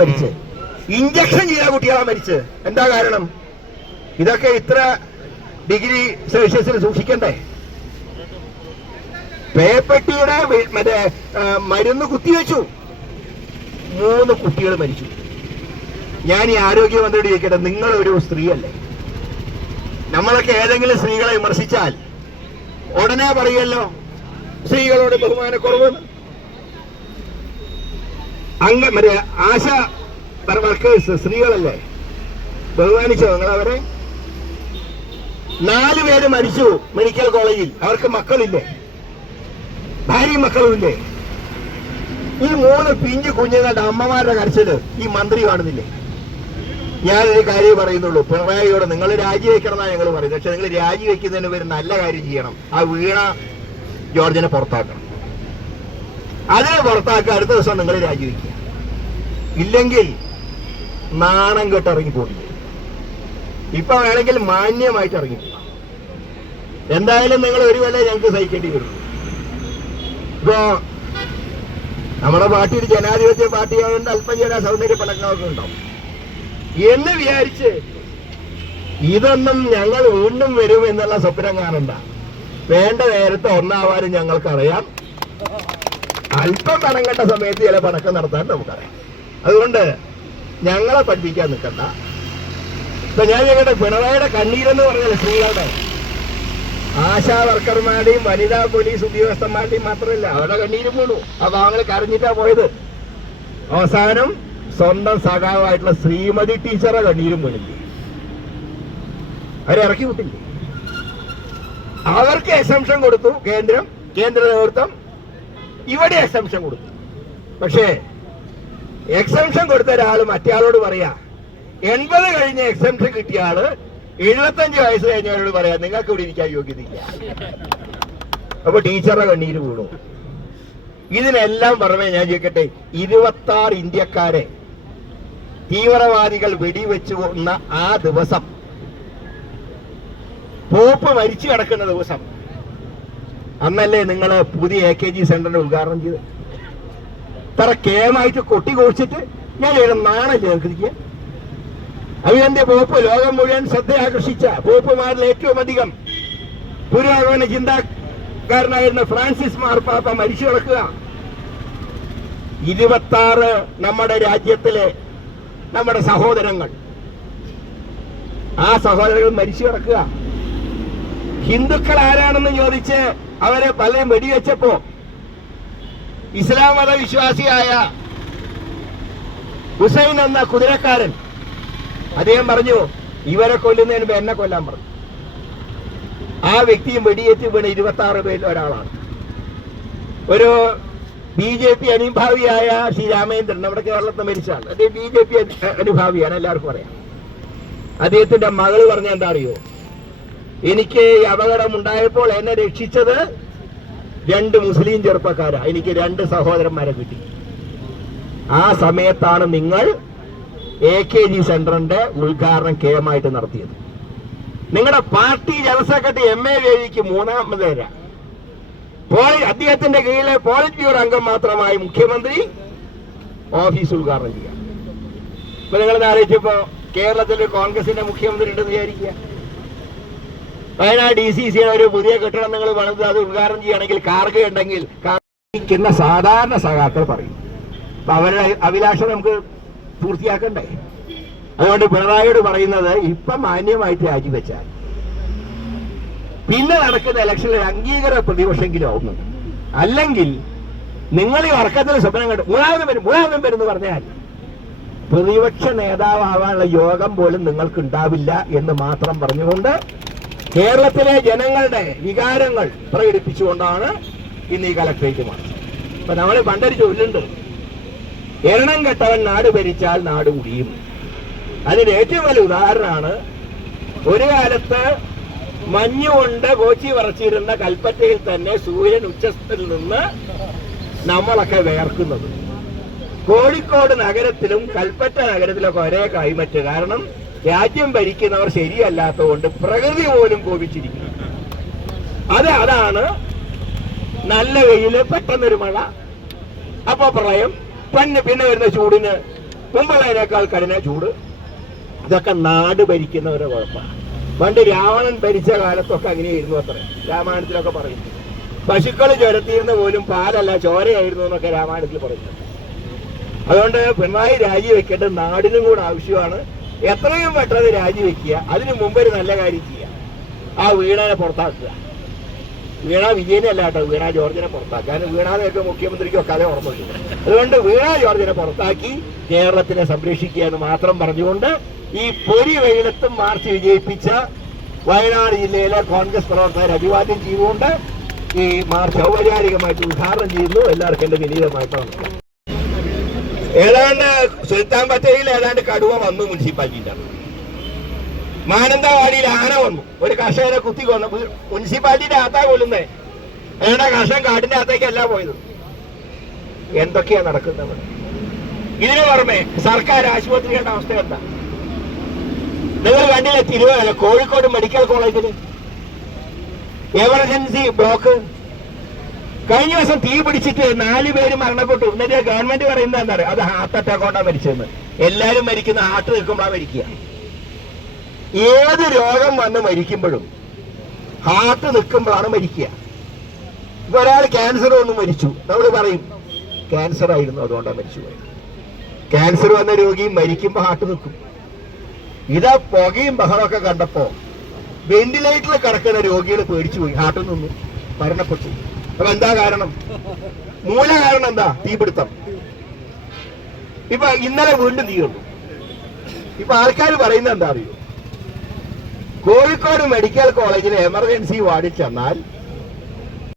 മരിച്ച്. ഇഞ്ചക്ഷൻ ചെയ്ത കുട്ടികളാ മരിച്ച്. എന്താ കാരണം? ഇതൊക്കെ ഇത്ര ഡിഗ്രി സെൽഷ്യസിൽ സൂക്ഷിക്കണ്ടേ? പേപ്പട്ടിയുടെ മറ്റേ മരുന്ന് കുത്തിവെച്ചു മൂന്ന് കുട്ടികൾ മരിച്ചു. ഞാൻ ഈ ആരോഗ്യമന്ത്രിയോട് ചോദിക്കട്ടെ നിങ്ങളൊരു ഒരു സ്ത്രീയല്ലേ? നമ്മളൊക്കെ ഏതെങ്കിലും സ്ത്രീകളെ വിമർശിച്ചാൽ ഉടനെ പറയല്ലോ സ്ത്രീകളോട് ബഹുമാനക്കുറവ് അംഗ മറ്റേ ആശ വർക്കേഴ്സ് സ്ത്രീകളല്ലേ? ബഹുമാനിച്ചോ നിങ്ങൾ അവരെ നാല് പേര് മരിച്ചു മെഡിക്കൽ കോളേജിൽ. അവർക്ക് മക്കളില്ലേ? ഭാര്യയും മക്കളും ഇല്ലേ? ഈ മൂന്ന് പിഞ്ചു കുഞ്ഞുങ്ങളുടെ അമ്മമാരുടെ കരച്ചിൽ ഈ മന്ത്രി കാണുന്നില്ലേ? ഞാനൊരു കാര്യം പറയുന്നുള്ളൂ. പിണറായിയോട് നിങ്ങൾ രാജിവെക്കണമെന്നാണ് ഞങ്ങൾ പറയുന്നത്. പക്ഷെ നിങ്ങൾ രാജിവെക്കുന്നതിന് ഒരു നല്ല കാര്യം ചെയ്യണം. ആ വീണ ജോർജിനെ പുറത്താക്കണം. അതിനെ പുറത്താക്കുക അടുത്ത ദിവസം നിങ്ങൾ രാജിവെക്കുക ഇല്ലെങ്കിൽ നാണം കെട്ട് ഇറങ്ങിപ്പോയി ഇപ്പൊ വേണമെങ്കിൽ മാന്യമായിട്ട് ഇറങ്ങി എന്തായാലും നിങ്ങൾ ഒരു വില ഞങ്ങൾക്ക് സഹിക്കേണ്ടി വരും. ഇപ്പോ നമ്മുടെ പാർട്ടി ഒരു ജനാധിപത്യ പാർട്ടി ആയതുകൊണ്ട് അല്പം ചില സൗന്ദര്യ പടങ്ങളൊക്കെ ഉണ്ടാവും. എന്ന് വിചാരിച്ച് ഇതൊന്നും ഞങ്ങൾ വീണ്ടും വരും എന്നുള്ള സ്വപ്നം കാണണ്ട. വേണ്ട നേരത്തെ ഒന്നാവാനും ഞങ്ങൾക്കറിയാം. അല്പം പണം സമയത്ത് ചില പടക്കം നടത്താൻ നമുക്കറിയാം. അതുകൊണ്ട് ഞങ്ങളെ പഠിപ്പിക്കാൻ നിൽക്കണ്ട. ഇപ്പൊ ഞാൻ ഞങ്ങളുടെ പിണറായിയുടെ കണ്ണീരെന്ന് പറഞ്ഞാൽ സ്ത്രീകളുടെ. ആശാ വർക്കർമാരുടെയും വനിതാ പോലീസ് ഉദ്യോഗസ്ഥന്മാരുടെയും മാത്രമല്ല അവരുടെ കണ്ണീരും പോണു ആ പാവങ്ങൾ കരഞ്ഞിട്ടാ പോയത്. അവസാനം സ്വന്തം സഖാവായിട്ടുള്ള ശ്രീമതി ടീച്ചറെ കണ്ണീരും വീണില്ലേ? അവരെ ഇറക്കി വിട്ടില്ലേ? അവർക്ക് എസംഷൻ കൊടുത്തു കേന്ദ്രം കേന്ദ്ര നേതൃത്വം. ഇവിടെ എസംഷൻ കൊടുത്തു. പക്ഷേ എക്സംഷൻ കൊടുത്ത ഒരാൾ മറ്റേയാളോട് പറയാ. എൺപത് കഴിഞ്ഞ എക്സംഷൻ കിട്ടിയ ആൾ എഴുപത്തഞ്ച് വയസ്സ് കഴിഞ്ഞവരോട് പറയാ നിങ്ങൾക്ക് ഇവിടെ ഇരിക്കാൻ യോഗ്യതയില്ല. അപ്പൊ ടീച്ചറുടെ കണ്ണീര് വീണു. ഇതിനെല്ലാം പുറമെ ഞാൻ ചോദിക്കട്ടെ ഇരുപത്തി ആറ് ഇന്ത്യക്കാരെ തീവ്രവാദികൾ വെടിവെച്ചു കൊന്ന ആ ദിവസം പോപ്പ് മരിച്ചു കിടക്കുന്ന ദിവസം അന്നല്ലേ നിങ്ങൾ പുതിയ എ കെ ജി സെന്ററിന്റെ ഉദ്ഘാടനം ചെയ്ത് ഇത്ര കേമായിട്ട് കൊട്ടി കോഴിച്ചിട്ട് ഞാൻ ഇവിടെ നാണം ചേർത്തിരിക്കുക. അവിയന്റെ പോപ്പ് ലോകം മുഴുവൻ ശ്രദ്ധ ആകർഷിച്ച പോപ്പുമാരിൽ ഏറ്റവും അധികം പുരോഗമന ചിന്താകാരനായിരുന്ന ഫ്രാൻസിസ് മാർപ്പാപ്പ മരിച്ചു കിടക്കുക. ഇരുപത്താറ് നമ്മുടെ രാജ്യത്തിലെ നമ്മുടെ സഹോദരങ്ങൾ. ആ സഹോദരങ്ങൾ മരിച്ചു കിടക്കുക. ഹിന്ദുക്കൾ ആരാണെന്ന് ചോദിച്ച് അവരെ പലരും വെടിവെച്ചപ്പോ ഇസ്ലാം മതവിശ്വാസിയായ ഹുസൈൻ എന്ന കുതിരക്കാരൻ അദ്ദേഹം പറഞ്ഞു ഇവരെ കൊല്ലുന്നതിന് എന്നെ കൊല്ലാൻ പറഞ്ഞു. ആ വ്യക്തിയും വെടിയേറ്റ് വീണ് ഇരുപത്തി ആറ് പേരിൽ ഒരാളാണ്. ഒരു ബി ജെ പി അനുഭാവിയായ ശ്രീ രാമേന്ദ്രൻ നമ്മുടെ കേരളത്തിൽ മരിച്ചാണ് അദ്ദേഹം ബി ജെ പി അനുഭാവിയാണ് എല്ലാവർക്കും അറിയാം. അദ്ദേഹത്തിന്റെ മകൾ പറഞ്ഞ എന്താ അറിയോ എനിക്ക് ഈ അപകടം ഉണ്ടായപ്പോൾ എന്നെ രക്ഷിച്ചത് രണ്ട് മുസ്ലിം ചെറുപ്പക്കാരാ. എനിക്ക് രണ്ട് സഹോദരന്മാരെ കിട്ടി. ആ സമയത്താണ് നിങ്ങൾ എ കെ ജി സെന്ററിന്റെ ഉദ്ഘാടനം കേമായിട്ട് നടത്തിയത്. നിങ്ങളുടെ party general secretary M A വേദിക്ക് മൂന്നാമത് പോളി അദ്ദേഹത്തിന്റെ കീഴിലെ പോളിറ്റ് ബ്യൂറോ അംഗം മാത്രമായി മുഖ്യമന്ത്രി ഓഫീസ് ഉദ്ഘാടനം ചെയ്യാം ഇപ്പൊ നിങ്ങൾ ആലോചിച്ചപ്പോ കേരളത്തിൽ കോൺഗ്രസിന്റെ മുഖ്യമന്ത്രി ഉണ്ടെന്ന് വിചാരിക്കുക. വയനാട് ഡി സി സിയുടെ ഒരു പുതിയ കെട്ടിടം നിങ്ങൾ പണിത് അത് ഉദ്ഘാടനം ചെയ്യുകയാണെങ്കിൽ കാർഗ ഉണ്ടെങ്കിൽ കാർഗിക്കുന്ന സാധാരണ സഖാക്കൾ പറയും. അപ്പൊ അവരുടെ അഭിലാഷം നമുക്ക് പൂർത്തിയാക്കണ്ടേ? അതുകൊണ്ട് പിണറായിയോട് പറയുന്നത് ഇപ്പൊ മാന്യമായിട്ട് രാജിവെച്ചാൽ. പിന്നെ നടക്കുന്ന ഇലക്ഷനിൽ അംഗീകാര പ്രതിപക്ഷെങ്കിലും ആവുന്നു. അല്ലെങ്കിൽ നിങ്ങൾ ഈ ഉറക്കത്തിൽ സ്വപ്നം കണ്ടു മൂന്നാമതും വരും മൂന്നാമതും വരും എന്ന് പറഞ്ഞാൽ പ്രതിപക്ഷ നേതാവാകാനുള്ള യോഗം പോലും നിങ്ങൾക്ക് ഉണ്ടാവില്ല എന്ന് മാത്രം പറഞ്ഞുകൊണ്ട് കേരളത്തിലെ ജനങ്ങളുടെ വികാരങ്ങൾ പ്രകടിപ്പിച്ചുകൊണ്ടാണ് ഇന്ന് ഈ കലക്ട്രേറ്റ് മാർച്ച് അപ്പൊ നമ്മൾ പണ്ടൊരു ചൊല്ലുണ്ട്. എണ്ണം കെട്ടവൻ നാട് ഭരിച്ചാൽ നാട് മുടിയും അതിന് ഏറ്റവും വലിയ ഉദാഹരണമാണ് ഒരു കാലത്ത് മഞ്ഞുകൊണ്ട് കോച്ചി വറച്ചിരുന്ന കൽപ്പറ്റയിൽ തന്നെ സൂര്യൻ ഉച്ചത്തിൽ നിന്ന് നമ്മളൊക്കെ വേർക്കുന്നത്. കോഴിക്കോട് നഗരത്തിലും കൽപ്പറ്റ നഗരത്തിലൊക്കെ ഒരേ കൈമറ്റ് കാരണം രാജ്യം ഭരിക്കുന്നവർ ശരിയല്ലാത്തതുകൊണ്ട് പ്രകൃതി പോലും കോപിച്ചിരിക്കുന്നു. അത് അതാണ് നല്ല വെയിൽ പെട്ടെന്നൊരു മഴ. അപ്പൊ പ്രളയം പിന്നെ പിന്നെ വരുന്ന ചൂടിന് മുമ്പുള്ളതിനേക്കാൾ കഠിന ചൂട്. ഇതൊക്കെ നാട് ഭരിക്കുന്നവരുടെ കുഴപ്പമാണ്. പണ്ട് രാവണൻ ഭരിച്ച കാലത്തൊക്കെ അങ്ങനെയായിരുന്നു അത്ര. രാമായണത്തിലൊക്കെ പറയുന്നു പശുക്കൾ ചുരത്തിയിരുന്ന പോലും പാലല്ല ചോരയായിരുന്നു എന്നൊക്കെ രാമായണത്തിൽ പറയുന്നു അതുകൊണ്ട് പിണറായി രാജിവെക്കേണ്ടത് നാടിനും കൂടെ ആവശ്യമാണ് എത്രയും പെട്ടെന്ന് രാജിവെക്കുക അതിനു മുമ്പ് ഒരു നല്ല കാര്യം ചെയ്യുക. ആ വീണനെ പുറത്താക്കുക. വീണ വിജയനെ അല്ല കേട്ടോ. വീണ ജോർജിനെ പുറത്താക്കുക. കാരണം വീണ നേരത്തെ മുഖ്യമന്ത്രിക്കും അതേ ഓർമ്മയില്ല അതുകൊണ്ട് വീണ ജോർജിനെ പുറത്താക്കി കേരളത്തിനെ സംരക്ഷിക്കുക എന്ന് മാത്രം പറഞ്ഞുകൊണ്ട് ഈ പൊരി വെയിലത്തും മാർച്ച് വിജയിപ്പിച്ച വയനാട് ജില്ലയിലെ കോൺഗ്രസ് പ്രവർത്തകർ അഭിവാദ്യം ചെയ്തുകൊണ്ട് ഈ മാർച്ച് ഔപചാരികമായിട്ട് ഉദ്ഘാടനം ചെയ്യുന്നു. എല്ലാവർക്കും എന്റെ വിനീതമായിട്ടാണ് ഏതാണ്ട് സുൽത്താൻ ബത്തേരിയിൽ ഏതാണ്ട് കടുവ വന്നു മുനിസിപ്പാലിറ്റിയിൽ മാനന്തവാടിയിൽ ആന വന്നു. ഒരു കർഷകനെ കുത്തി കൊന്നു. മുനിസിപ്പാലിറ്റിന്റെ അകത്താ കൊല്ലുന്നേ. അയാളുടെ കർഷകൻ കാടിന്റെ അകത്തേക്കല്ല പോയത്. എന്തൊക്കെയാ നടക്കുന്നത്? ഇതിനു പുറമെ സർക്കാർ ആശുപത്രികളുടെ അവസ്ഥ എന്താ? നിങ്ങൾ കണ്ടില്ല തിരുവല്ല കോഴിക്കോട് മെഡിക്കൽ കോളേജിൽ എമർജൻസി ബ്ലോക്ക്? കഴിഞ്ഞ ദിവസം തീ പിടിച്ചിട്ട് നാല് പേര് മരണപ്പെട്ടു. എന്നിട്ട് ഗവൺമെന്റ് പറയുന്നത് എന്താ പറയുക അത് ഹാർട്ട് അറ്റാക്ക് കൊണ്ടാണ് മരിച്ചതെന്ന്. എല്ലാവരും മരിക്കുന്ന ഹാർട്ട് നിൽക്കുമ്പോഴാണ് മരിക്കുക. ഏത് രോഗം വന്ന് മരിക്കുമ്പോഴും ഹാർട്ട് നിൽക്കുമ്പോഴാണ് മരിക്കുക. ഇപ്പൊ ഒരാൾ ക്യാൻസർ വന്ന് മരിച്ചു. നമ്മൾ പറയും ക്യാൻസർ ആയിരുന്നു അതുകൊണ്ടാണ് മരിച്ചു പോയത്. ക്യാൻസർ വന്ന രോഗി മരിക്കുമ്പോൾ ഹാർട്ട് നിൽക്കും. ഇതാ പുകയും ബഹളമൊക്കെ കണ്ടപ്പോ വെന്റിലേറ്ററിൽ കിടക്കുന്ന രോഗികൾ പേടിച്ചു പോയി. ഹാർട്ട് നിന്നു മരണപ്പെട്ടു. അപ്പൊ എന്താ കാരണം? മൂല കാരണം എന്താ? തീപിടുത്തം. ഇപ്പൊ ഇന്നലെ വീണ്ടും തീ കണ്ടു. ഇപ്പൊ ആൾക്കാർ പറയുന്നത് എന്താ അറിയോ? കോഴിക്കോട് മെഡിക്കൽ കോളേജിലെ എമർജൻസി വാർഡിൽ ചെന്നാൽ